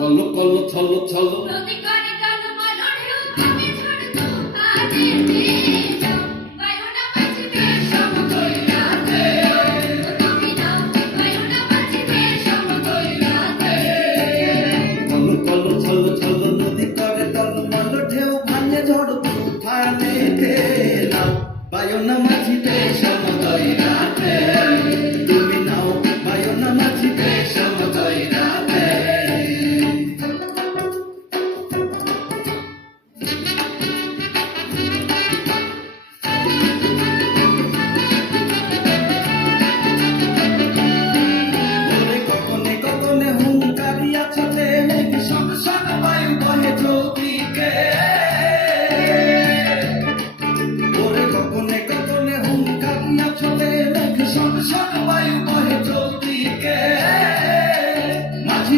কলো কলো ছলো ছলো নদী করে টলমল ঢেউ ভাঙে ঝড় তুফানের তেজ বায়ুনা বাজবে সমতৈরাতে তুমি নাও বায়ুনা বাজবে সমতৈরাতে কলো কলো ছলো ছলো নদী করে টলমল ঢেউ ভাঙে ঝড় তুফানে নাও বায়ুনা মাঝিতে সমতৈরাতে তুমি নাও বায়ুনা মাঝিতে সমতৈরাতে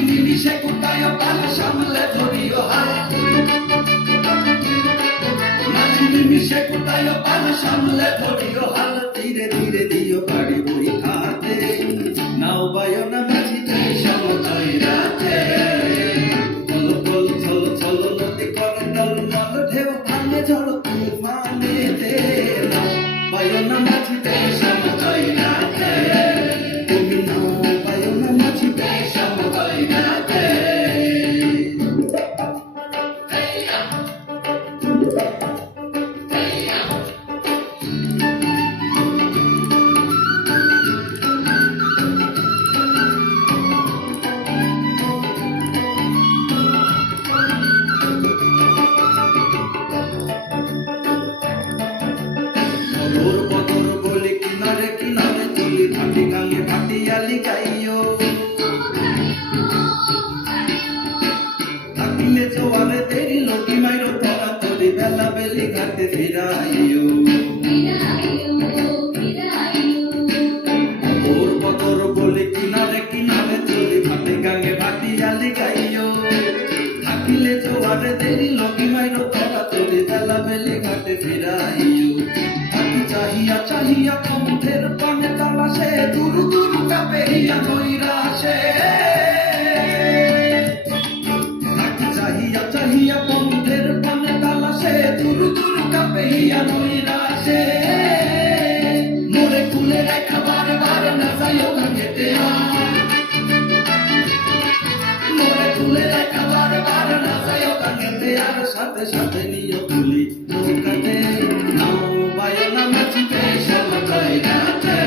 নিমিষে কোটায় পাল সামলে ধরিও হাল মাঝি নিমিষে কোটায় পাল সামলে ধরিও হাল ধীরে ধীরে দিও পাড়ি বই খাতে নাও বায়না মাঝিতে সমতৈরাতে কলো কলো ছলো ছলো নদী করে টলমল ঢেউ ভাঙে ঝড় তুফানেতে নাও বায়না মাঝিতে সমতৈরাতে তুমি নাও বায়না মাঝিতে সমতৈরাতে ভাটিয়ালি গাইও থাকিলে জোয়ারে তেরি লটি মাইরো তরা তরি বেলা বেলি ঘাটে ফিরাইও ওর বদর বলে কিনারে কিনারে চলি ভাটি গাঙ্গে ভাটিয়ালি গাইও থাকিলে জোয়ারে তেরি লটি মাইরো তরা তরি বেলা বেলি ঘাটে ফিরাইও থাকি চাহিয়া চাহিয়া কণ্ঠের পানে তালাশে দুরু দুরু কাপেহিয়া নৈরাশে থাকি চাহিয়া চাহিয়া কণ্ঠের পানে তালাশে দুরু দুরু কাপেহিয়া নৈরাশে মোরে খুলে রেখা বারে বারে না যাইও গাঙ্গেতে মোরে খুলে রেখা বারে বারে না যাইও গাঙ্গেতে আর সাথে সাথে নিয়ে তুলি নৌকাতে নাও বায়না মাঝিতে সমতৈরাতে